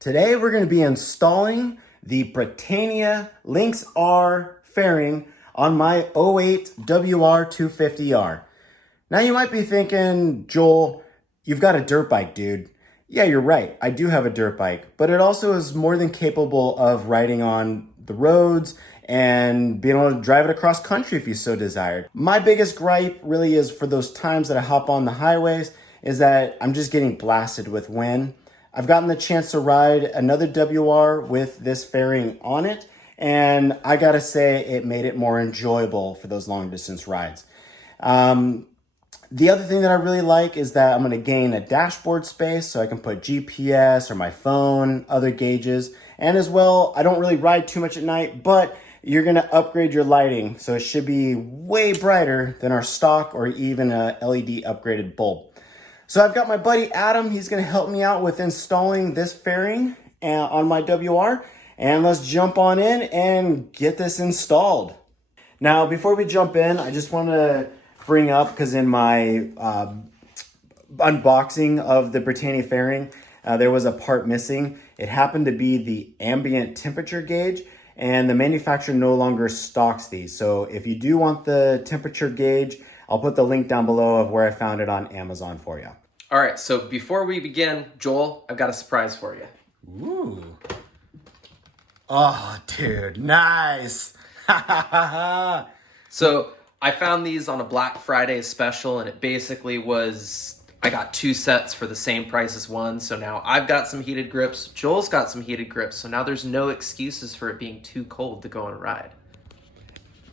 Today we're going to be installing the Britannia Lynx R fairing on my 08 WR250R. Now you might be thinking, Joel, you've got a dirt bike, dude. Yeah, you're right. I do have a dirt bike, but it also is more than capable of riding on the roads and being able to drive it across country if you so desired. My biggest gripe really is for those times that I hop on the highways is that I'm just getting blasted with wind. I've gotten the chance to ride another WR with this fairing on it, and I gotta say it made it more enjoyable for those long distance rides. The other thing that I really like is that I'm gonna gain a dashboard space so I can put GPS or my phone, other gauges, and as well, I don't really ride too much at night, but you're gonna upgrade your lighting, so it should be way brighter than our stock or even a LED upgraded bulb. So I've got my buddy Adam, he's gonna help me out with installing this fairing on my WR, and let's jump on in and get this installed. Now, before we jump in, I just wanna bring up, because in my unboxing of the Britannia fairing, there was a part missing. It happened to be the ambient temperature gauge, and the manufacturer no longer stocks these. So if you do want the temperature gauge, I'll put the link down below of where I found it on Amazon for you. All right, so before we begin, Joel, I've got a surprise for you. Ooh. Oh, dude, nice. So I found these on a Black Friday special, and it basically was, I got two sets for the same price as one. So now I've got some heated grips, Joel's got some heated grips, so now there's no excuses for it being too cold to go on a ride.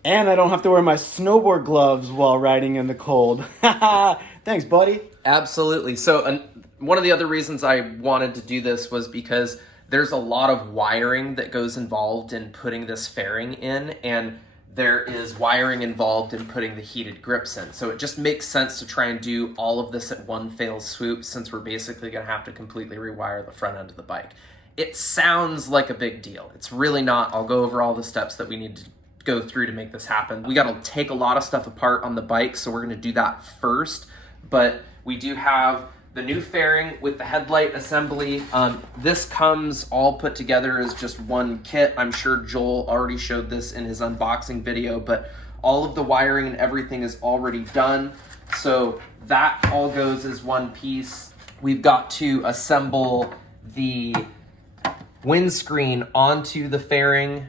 And I don't have to wear my snowboard gloves while riding in the cold. Thanks, buddy. Absolutely. So one of the other reasons I wanted to do this was because there's a lot of wiring that goes involved in putting this fairing in, and there is wiring involved in putting the heated grips in. So it just makes sense to try and do all of this at one fell swoop, since we're basically going to have to completely rewire the front end of the bike. It sounds like a big deal. It's really not. I'll go over all the steps that we need to go through to make this happen. We got to take a lot of stuff apart on the bike, so we're going to do that first. But we do have the new fairing with the headlight assembly. This comes all put together as just one kit. I'm sure Joel already showed this in his unboxing video, but all of the wiring and everything is already done. So that all goes as one piece. We've got to assemble the windscreen onto the fairing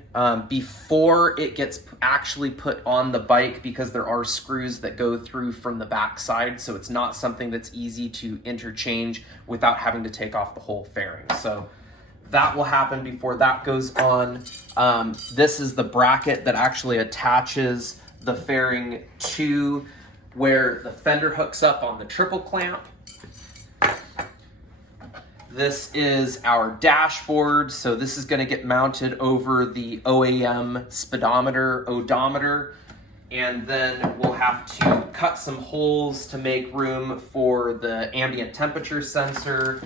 before it gets actually put on the bike, because there are screws that go through from the back side, so it's not something that's easy to interchange without having to take off the whole fairing. So that will happen before that goes on. This is the bracket that actually attaches the fairing to where the fender hooks up on the triple clamp. This is our dashboard, so this is going to get mounted over the OAM speedometer, odometer, and then we'll have to cut some holes to make room for the ambient temperature sensor,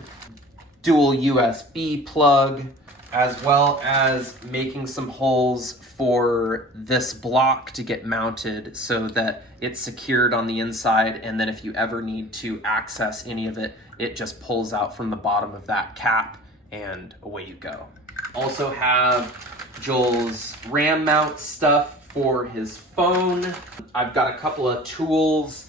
dual USB plug, as well as making some holes for this block to get mounted so that it's secured on the inside, and then if you ever need to access any of it, it just pulls out from the bottom of that cap and away you go. Also have Joel's RAM mount stuff for his phone. I've got a couple of tools.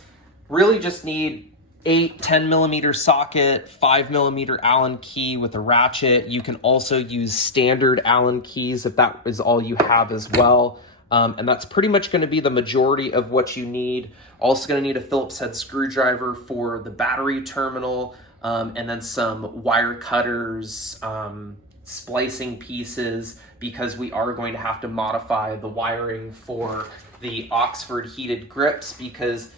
Really just need 10 millimeter socket, 5 millimeter Allen key with a ratchet. You can also use standard Allen keys if that is all you have as well. And that's pretty much going to be the majority of what you need. Also going to need a Phillips head screwdriver for the battery terminal, and then some wire cutters, splicing pieces, because we are going to have to modify the wiring for the Oxford heated grips, because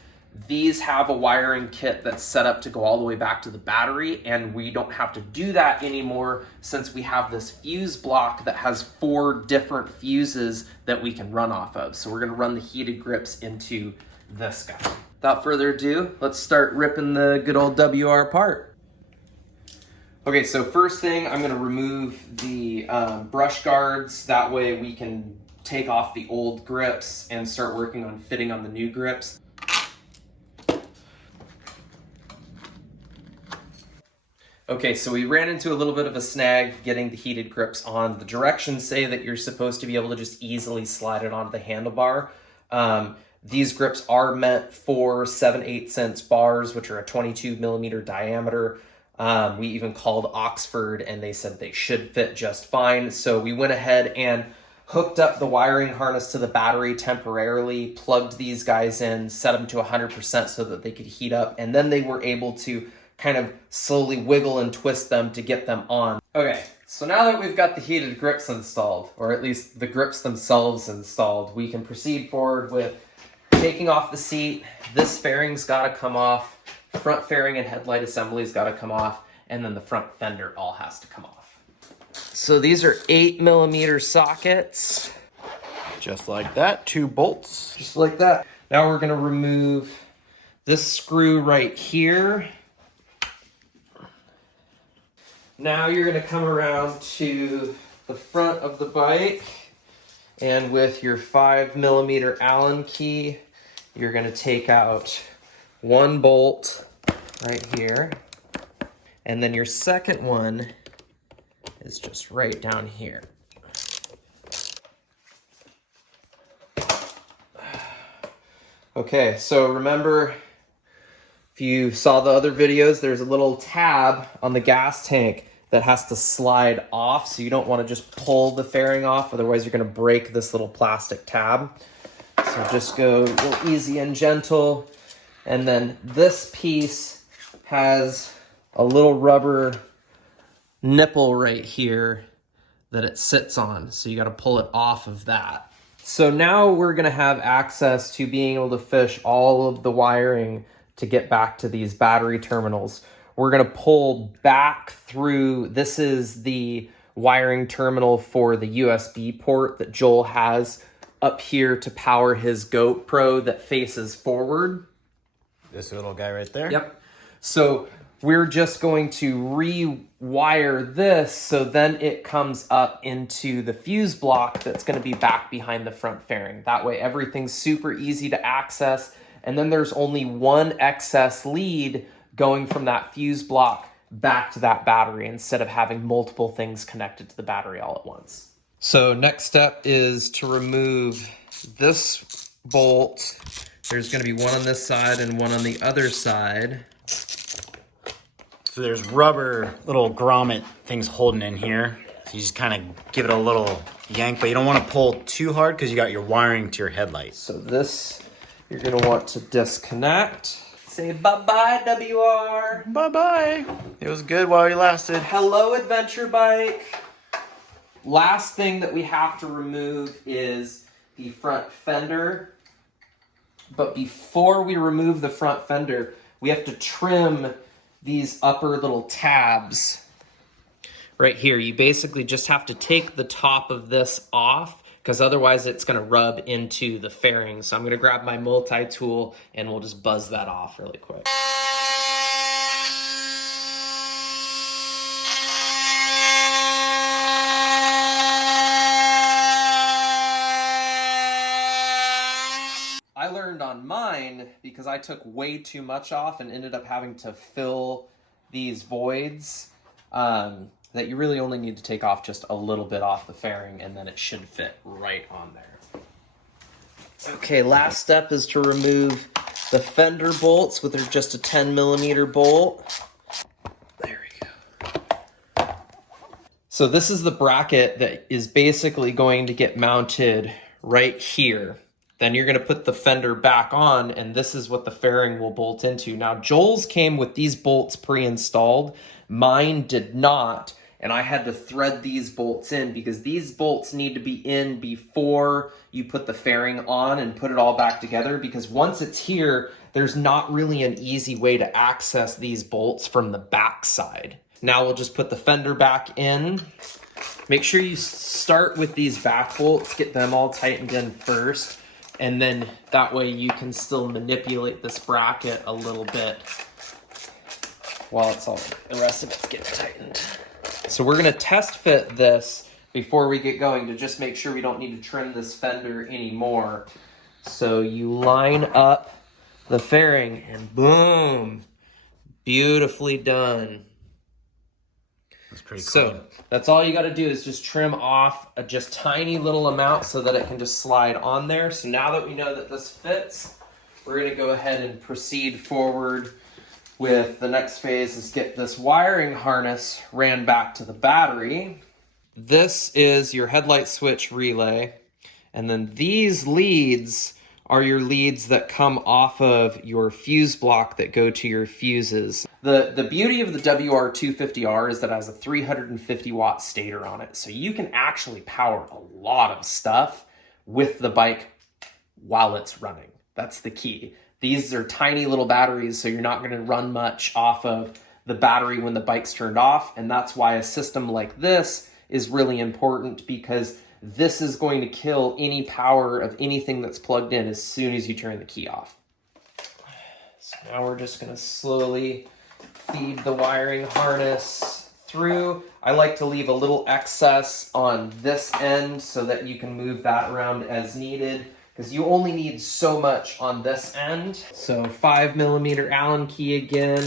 these have a wiring kit that's set up to go all the way back to the battery, and we don't have to do that anymore since we have this fuse block that has 4 different fuses that we can run off of. So we're going to run the heated grips into this guy. Without further ado, let's start ripping the good old WR apart. Okay, so first thing, I'm going to remove the brush guards. That way we can take off the old grips and start working on fitting on the new grips. Okay, so we ran into a little bit of a snag getting the heated grips on. The directions say that you're supposed to be able to just easily slide it onto the handlebar. These grips are meant for 7/8" bars, which are a 22mm diameter. We even called Oxford and they said they should fit just fine. So we went ahead and hooked up the wiring harness to the battery temporarily, plugged these guys in, set them to 100% so that they could heat up, and then they were able to kind of slowly wiggle and twist them to get them on. Okay, so now that we've got the heated grips installed, or at least the grips themselves installed, we can proceed forward with taking off the seat. This fairing's gotta come off, front fairing and headlight assembly's gotta come off, and then the front fender all has to come off. So these are 8mm sockets. Just like that, 2 bolts. Just like that. Now we're gonna remove this screw right here. Now you're gonna come around to the front of the bike, and with your 5mm Allen key, you're gonna take out 1 bolt right here, and then your second one is just right down here. Okay, so remember, if you saw the other videos, there's a little tab on the gas tank that has to slide off, so you don't want to just pull the fairing off, otherwise you're going to break this little plastic tab. So just go real easy and gentle. And then this piece has a little rubber nipple right here that it sits on, so you got to pull it off of that. So now we're going to have access to being able to fish all of the wiring to get back to these battery terminals. We're gonna pull back through, this is the wiring terminal for the USB port that Joel has up here to power his GoPro that faces forward. This little guy right there? Yep. So we're just going to rewire this so then it comes up into the fuse block that's gonna be back behind the front fairing. That way everything's super easy to access. And then there's only one excess lead going from that fuse block back to that battery instead of having multiple things connected to the battery all at once. So next step is to remove this bolt. There's going to be one on this side and one on the other side. So there's rubber little grommet things holding in here. So you just kind of give it a little yank, but you don't want to pull too hard because you got your wiring to your headlight. So this you're going to want to disconnect. Say bye-bye, WR. Bye-bye. It was good while you lasted. Hello, adventure bike. Last thing that we have to remove is the front fender. But before we remove the front fender, we have to trim these upper little tabs right here. You basically just have to take the top of this off, because otherwise it's going to rub into the fairing. So I'm going to grab my multi-tool and we'll just buzz that off really quick. I learned on mine, because I took way too much off and ended up having to fill these voids, that you really only need to take off just a little bit off the fairing and then it should fit right on there. Okay, last step is to remove the fender bolts with just a 10mm bolt. There we go. So this is the bracket that is basically going to get mounted right here. Then you're going to put the fender back on, and this is what the fairing will bolt into. Now, Joel's came with these bolts pre-installed. Mine did not, and I had to thread these bolts in because these bolts need to be in before you put the fairing on and put it all back together, because once it's here, there's not really an easy way to access these bolts from the back side. Now we'll just put the fender back in. Make sure you start with these back bolts, get them all tightened in first. And then that way you can still manipulate this bracket a little bit while it's all, the rest of it's getting tightened. So we're gonna test fit this before we get going to just make sure we don't need to trim this fender anymore. So you line up the fairing and boom, beautifully done. That's pretty cool. So that's all you got to do is just trim off a just tiny little amount so that it can just slide on there. So now that we know that this fits, we're going to go ahead and proceed forward with the next phase is get this wiring harness ran back to the battery. This is your headlight switch relay. And then these leads are your leads that come off of your fuse block that go to your fuses. The beauty of the WR250R is that it has a 350 watt stator on it. So you can actually power a lot of stuff with the bike while it's running. That's the key. These are tiny little batteries, so you're not going to run much off of the battery when the bike's turned off. And that's why a system like this is really important, because this is going to kill any power of anything that's plugged in as soon as you turn the key off. So now we're just going to slowly feed the wiring harness through. I like to leave a little excess on this end so that you can move that around as needed, because you only need so much on this end. So 5mm Allen key again.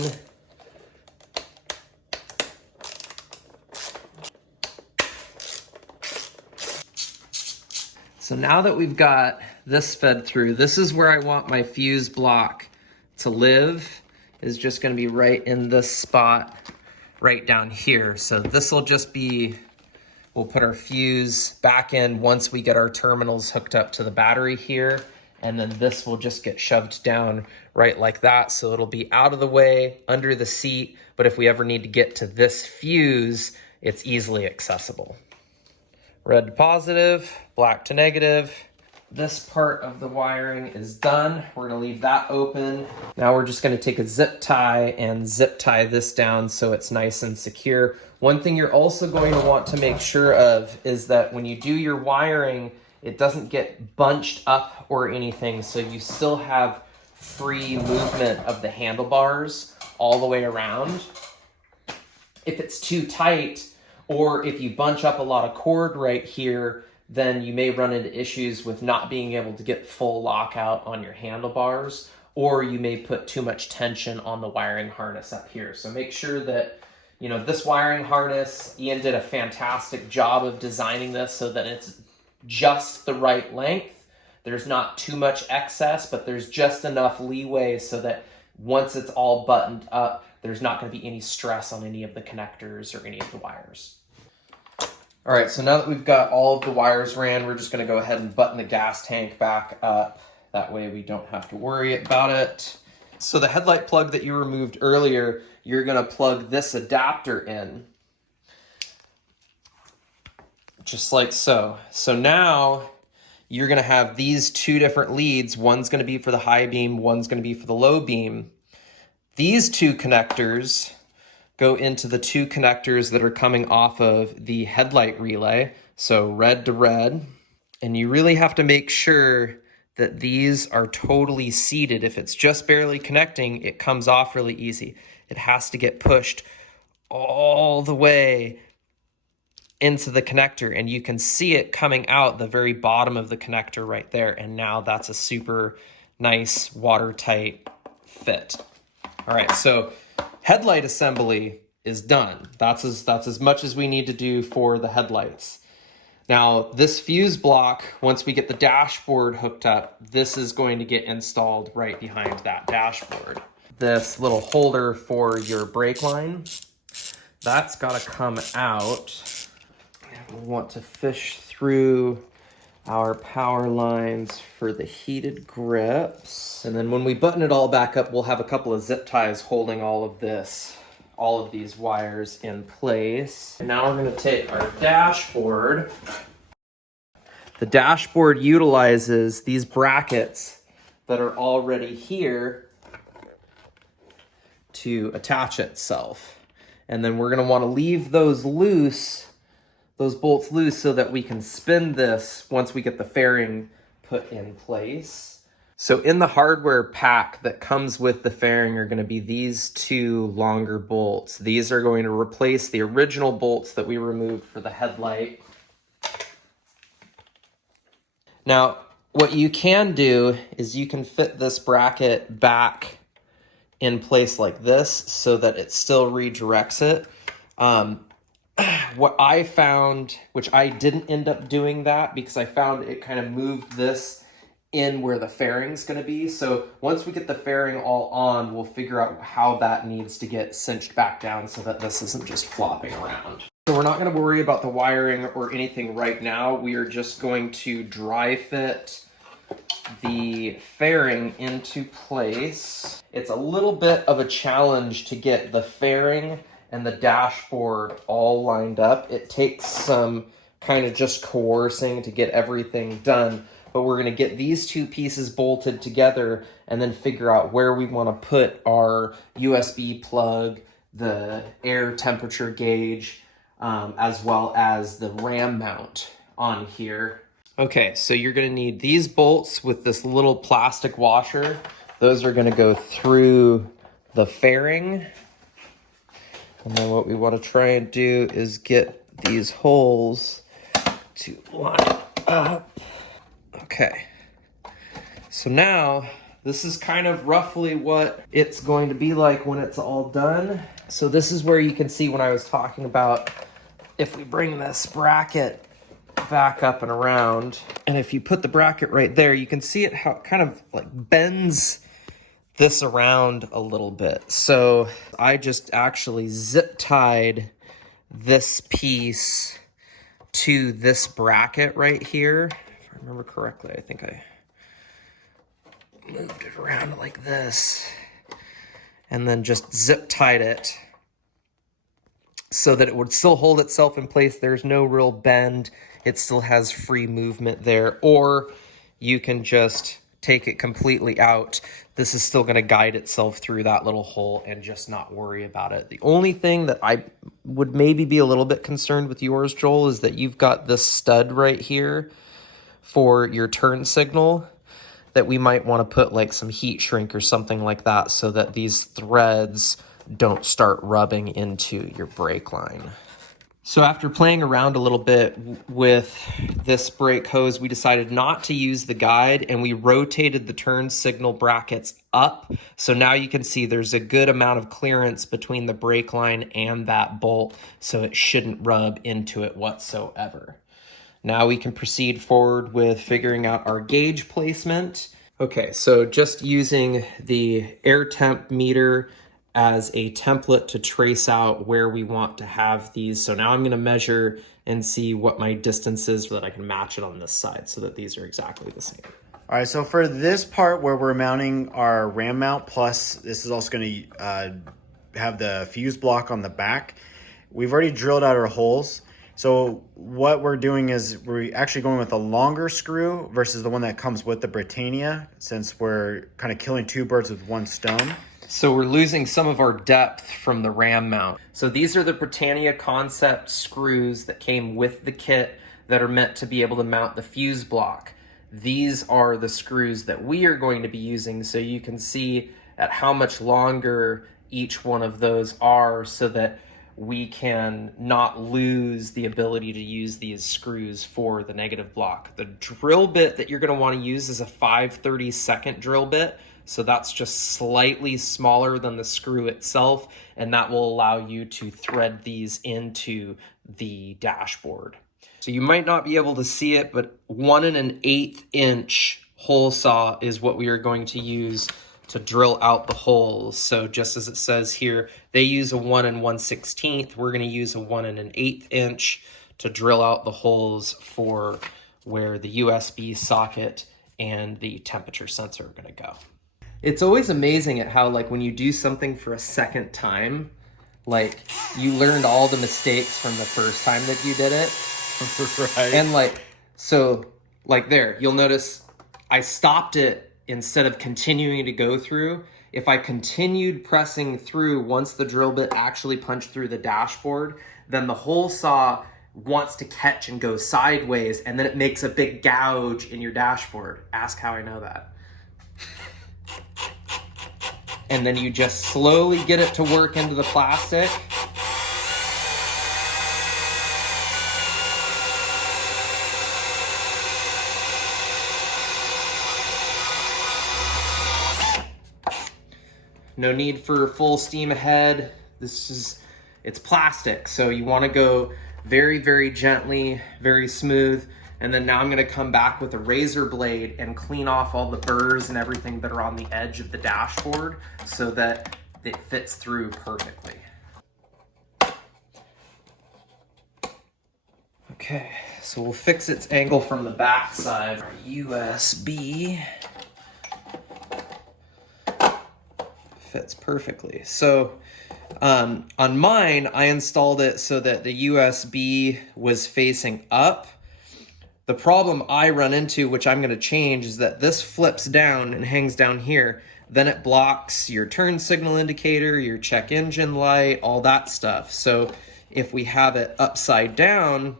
So now that we've got this fed through, this is where I want my fuse block to live, is just gonna be right in this spot, right down here. So this will just be, we'll put our fuse back in once we get our terminals hooked up to the battery here, and then this will just get shoved down right like that. So it'll be out of the way, under the seat, but if we ever need to get to this fuse, it's easily accessible. Red to positive, black to negative. This part of the wiring is done. We're gonna leave that open. Now we're just gonna take a zip tie and zip tie this down so it's nice and secure. One thing you're also going to want to make sure of is that when you do your wiring, it doesn't get bunched up or anything, so you still have free movement of the handlebars all the way around. If it's too tight, or if you bunch up a lot of cord right here, then you may run into issues with not being able to get full lockout on your handlebars, or you may put too much tension on the wiring harness up here. So make sure that, you know, this wiring harness, Ian did a fantastic job of designing this so that it's just the right length. There's not too much excess, but there's just enough leeway so that once it's all buttoned up, there's not going to be any stress on any of the connectors or any of the wires. All right, so now that we've got all of the wires ran, we're just going to go ahead and button the gas tank back up. That way we don't have to worry about it. So the headlight plug that you removed earlier, you're going to plug this adapter in. Just like so. So now you're going to have these two different leads. One's going to be for the high beam, one's going to be for the low beam. These two connectors go into the two connectors that are coming off of the headlight relay, so red to red. And you really have to make sure that these are totally seated. If it's just barely connecting, it comes off really easy. It has to get pushed all the way into the connector, and you can see it coming out the very bottom of the connector right there. And now that's a super nice watertight fit. All right, so headlight assembly is done. That's as much as we need to do for the headlights. Now, this fuse block, once we get the dashboard hooked up, this is going to get installed right behind that dashboard. This little holder for your brake line, that's got to come out. We want to fish through our power lines for the heated grips. And then when we button it all back up, we'll have a couple of zip ties holding all of these wires in place. And now we're going to take our dashboard. The dashboard utilizes these brackets that are already here to attach itself. And then we're going to want to leave those loose, those bolts loose, so that we can spin this once we get the fairing put in place. So in the hardware pack that comes with the fairing are going to be these two longer bolts. These are going to replace the original bolts that we removed for the headlight. Now, what you can do is you can fit this bracket back in place like this so that it still redirects it. what I found, which I didn't end up doing that because I found it kind of moved this in where the fairing's going to be. So once we get the fairing all on, we'll figure out how that needs to get cinched back down so that this isn't just flopping around. So we're not going to worry about the wiring or anything right now. We are just going to dry fit the fairing into place. It's a little bit of a challenge to get the fairing and the dashboard all lined up. It takes some kind of just coercing to get everything done, but we're going to get these two pieces bolted together and then figure out where we want to put our USB plug, the air temperature gauge, as well as the ram mount on here. Okay, so you're going to need these bolts with this little plastic washer. Those are going to go through the fairing. And then what we want to try and do is get these holes to line up. Okay, so now this is kind of roughly what it's going to be like when it's all done. So this is where you can see when I was talking about if we bring this bracket back up and around, and if you put the bracket right there, you can see it how it kind of like bends this around a little bit. So I just actually zip tied this piece to this bracket right here. If I remember correctly, I think I moved it around like this and then just zip tied it so that it would still hold itself in place. There's no real bend. It still has free movement there, or you can just take it completely out. This is still going to guide itself through that little hole and just not worry about it. The only thing that I would maybe be a little bit concerned with yours, Joel, is that you've got this stud right here for your turn signal that we might want to put like some heat shrink or something like that so that these threads don't start rubbing into your brake line. So after playing around a little bit with this brake hose, we decided not to use the guide and we rotated the turn signal brackets up. So now you can see there's a good amount of clearance between the brake line and that bolt, so it shouldn't rub into it whatsoever. Now we can proceed forward with figuring out our gauge placement. Okay, so just using the air temp meter as a template to trace out where we want to have these. So now I'm going to measure and see what my distance is so that I can match it on this side so that these are exactly the same. All right, so for this part where we're mounting our ram mount, plus this is also going to have the fuse block on the back, we've already drilled out our holes. So what we're doing is we're actually going with a longer screw versus the one that comes with the Britannia, since we're kind of killing two birds with one stone. So we're losing some of our depth from the ram mount. So these are the Britannia concept screws that came with the kit that are meant to be able to mount the fuse block. These are the screws that we are going to be using, so you can see at how much longer each one of those are so that we can not lose the ability to use these screws for the negative block. The drill bit that you're going to want to use is a 5/32 drill bit. So that's just slightly smaller than the screw itself, and that will allow you to thread these into the dashboard. So you might not be able to see it, but 1 1/8 inch hole saw is what we are going to use to drill out the holes. So just as it says here, they use a 1 1/16. We're going to use a 1 1/8 inch to drill out the holes for where the USB socket and the temperature sensor are going to go. It's always amazing at how, like, when you do something for a second time, like, you learned all the mistakes from the first time that you did it. Right. And, like, so, like, there, you'll notice I stopped it instead of continuing to go through. If I continued pressing through once the drill bit actually punched through the dashboard, then the hole saw wants to catch and go sideways, and then it makes a big gouge in your dashboard. Ask how I know that. And then you just slowly get it to work into the plastic. No need for full steam ahead. It's it's plastic. So you wanna go very, very gently, very smooth. And then now I'm gonna come back with a razor blade and clean off all the burrs and everything that are on the edge of the dashboard so that it fits through perfectly. Okay, so we'll fix its angle from the back side. Our USB fits perfectly. So on mine, I installed it so that the USB was facing up. The problem I run into, which I'm going to change, is that this flips down and hangs down here. Then it blocks your turn signal indicator, your check engine light, all that stuff. So if we have it upside down,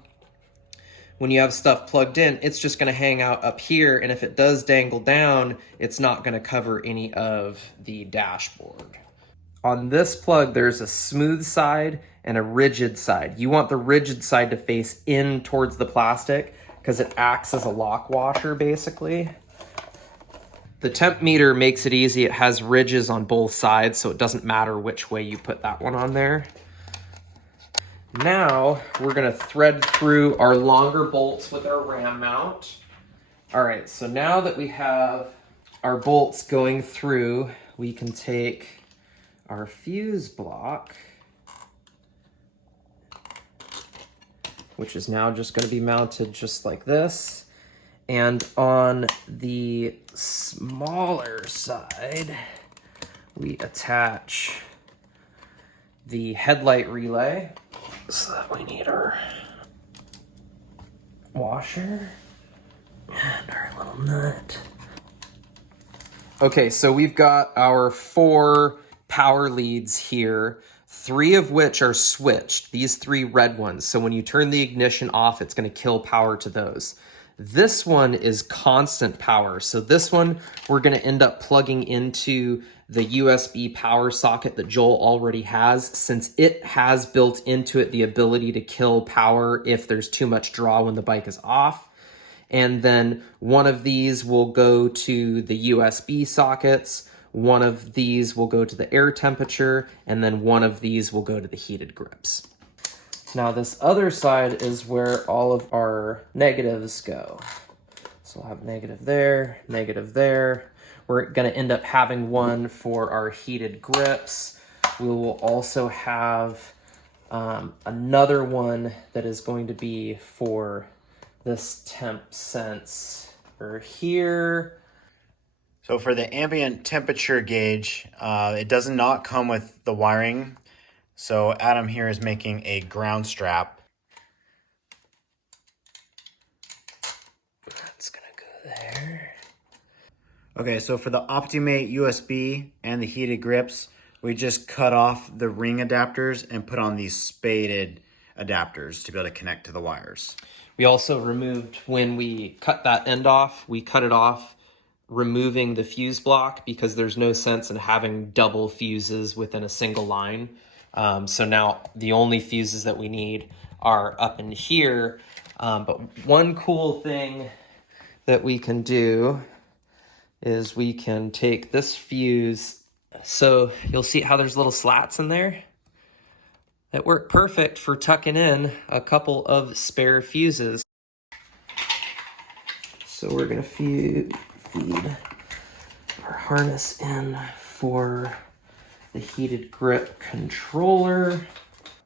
when you have stuff plugged in, it's just going to hang out up here. And if it does dangle down, it's not going to cover any of the dashboard. On this plug, there's a smooth side and a rigid side. You want the rigid side to face in towards the plastic because it acts as a lock washer, basically. The temp meter makes it easy. It has ridges on both sides, so it doesn't matter which way you put that one on there. Now, we're gonna thread through our longer bolts with our ram mount. All right, so now that we have our bolts going through, we can take our fuse block, which is now just gonna be mounted just like this. And on the smaller side, we attach the headlight relay. So that we need our washer and our little nut. Okay, so we've got our 4 power leads here, 3 of which are switched, these 3 red ones. So when you turn the ignition off, it's gonna kill power to those. This one is constant power. So this one, we're gonna end up plugging into the USB power socket that Joel already has, since it has built into it the ability to kill power if there's too much draw when the bike is off. And then one of these will go to the USB sockets, one of these will go to the air temperature, and then one of these will go to the heated grips. Now this other side is where all of our negatives go. So we'll have negative there, negative there. We're gonna end up having one for our heated grips. We will also have another one that is going to be for this temp sense over here. So for the ambient temperature gauge, it does not come with the wiring. So Adam here is making a ground strap. That's gonna go there. Okay, so for the OptiMate USB and the heated grips, we just cut off the ring adapters and put on these spaded adapters to be able to connect to the wires. We also removed, when we cut that end off, we cut it off removing the fuse block because there's no sense in having double fuses within a single line. So now the only fuses that we need are up in here. But one cool thing that we can do is we can take this fuse. So you'll see how there's little slats in there that work perfect for tucking in a couple of spare fuses. So we're gonna feed our harness in for the heated grip controller.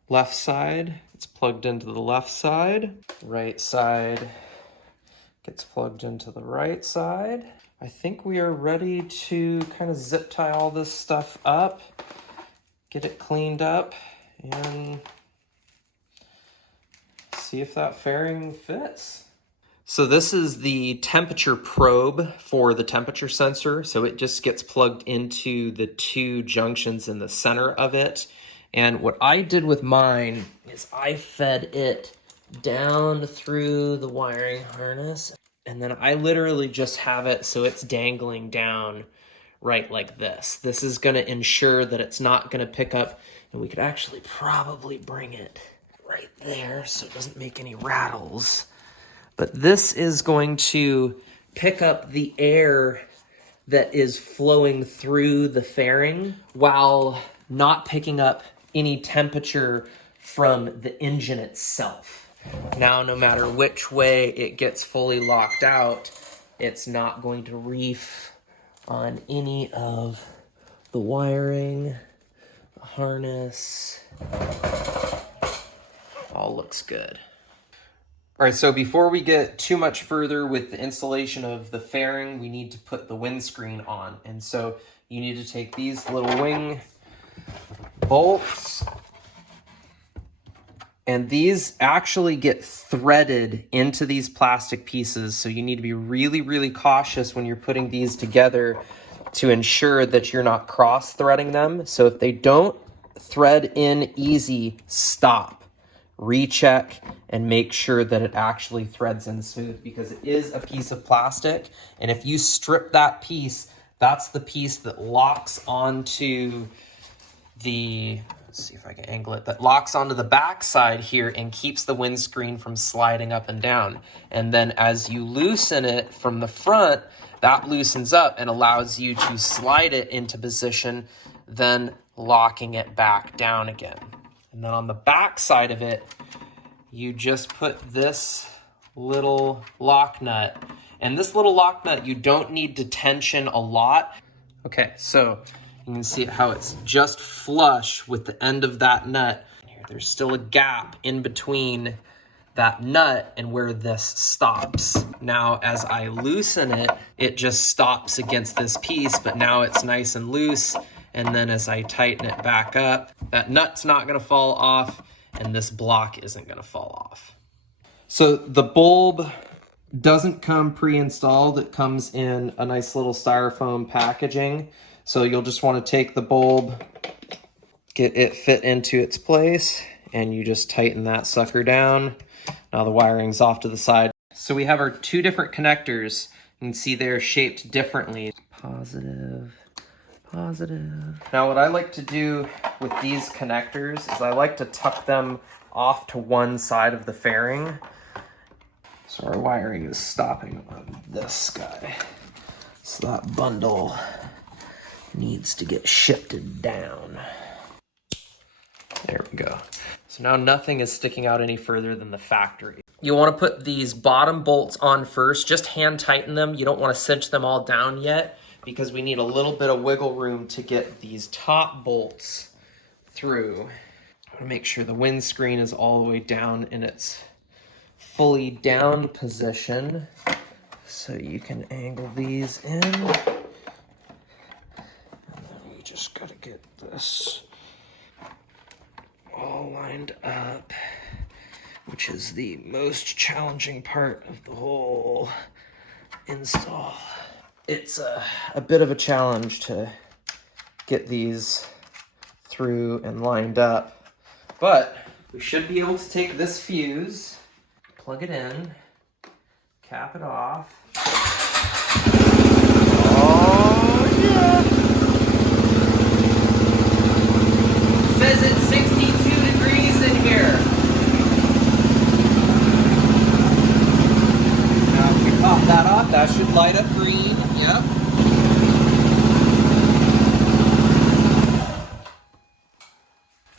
Left side, it's plugged into the left side. Right side gets plugged into the right side. I think we are ready to kind of zip tie all this stuff up, get it cleaned up, and see if that fairing fits. So this is the temperature probe for the temperature sensor. So it just gets plugged into the 2 junctions in the center of it. And what I did with mine is I fed it down through the wiring harness. And then I literally just have it so it's dangling down right like this. This is gonna ensure that it's not gonna pick up, and we could actually probably bring it right there so it doesn't make any rattles. But this is going to pick up the air that is flowing through the fairing while not picking up any temperature from the engine itself. Now, no matter which way it gets fully locked out, it's not going to reef on any of the wiring, the harness. All looks good. All right, so before we get too much further with the installation of the fairing, we need to put the windscreen on. And so you need to take these little wing bolts, and these actually get threaded into these plastic pieces. So you need to be really, really cautious when you're putting these together to ensure that you're not cross-threading them. So if they don't thread in easy, stop. Recheck and make sure that it actually threads in smooth, because it is a piece of plastic, and if you strip that piece, that's the piece that locks onto the, let's see if I can angle it, that locks onto the back side here and keeps the windscreen from sliding up and down. And then as you loosen it from the front, that loosens up and allows you to slide it into position, then locking it back down again. And then on the back side of it, you just put this little lock nut. And this little lock nut, you don't need to tension a lot. Okay, so you can see how it's just flush with the end of that nut. Here, there's still a gap in between that nut and where this stops. Now, as I loosen it, it just stops against this piece, but now it's nice and loose. And then as I tighten it back up, that nut's not gonna fall off, and this block isn't gonna fall off. So the bulb doesn't come pre-installed. It comes in a nice little styrofoam packaging. So you'll just wanna take the bulb, get it fit into its place, and you just tighten that sucker down. Now the wiring's off to the side. So we have our two different connectors. You can see they're shaped differently. Positive. Now what I like to do with these connectors is I like to tuck them off to one side of the fairing. So our wiring is stopping on this guy. So that bundle needs to get shifted down. There we go. So now nothing is sticking out any further than the factory. You'll want to put these bottom bolts on first. Just hand tighten them. You don't want to cinch them all down yet, because we need a little bit of wiggle room to get these top bolts through. I want to make sure the windscreen is all the way down in its fully downed position, so you can angle these in. And then we just got to get this all lined up, which is the most challenging part of the whole install. It's a bit of a challenge to get these through and lined up, but we should be able to take this fuse, plug it in, cap it off. Oh yeah! It says it's 62 degrees in here. Now if we pop that off, that should light up green. Yep.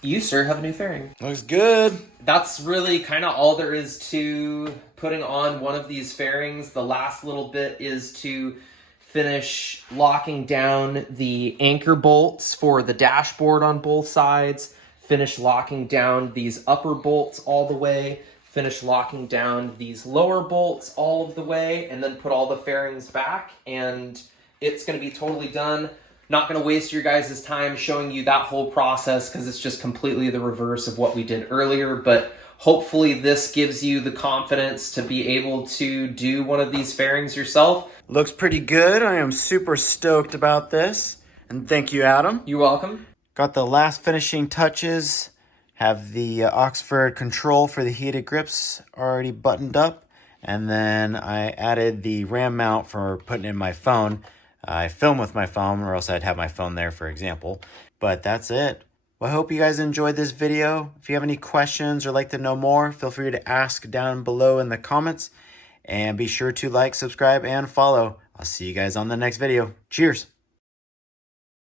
You, sir, have a new fairing. Looks good. That's really kind of all there is to putting on one of these fairings. The last little bit is to finish locking down the anchor bolts for the dashboard on both sides, finish locking down these upper bolts all the way, finish locking down these lower bolts all of the way, and then put all the fairings back, and it's going to be totally done. Not going to waste your guys' time showing you that whole process, because it's just completely the reverse of what we did earlier, but hopefully this gives you the confidence to be able to do one of these fairings yourself. Looks pretty good. I am super stoked about this, and thank you, Adam. You're welcome. Got the last finishing touches. Have the Oxford control for the heated grips already buttoned up. And then I added the RAM mount for putting in my phone. I film with my phone, or else I'd have my phone there, for example. But that's it. Well, I hope you guys enjoyed this video. If you have any questions or like to know more, feel free to ask down below in the comments. And be sure to like, subscribe, and follow. I'll see you guys on the next video. Cheers.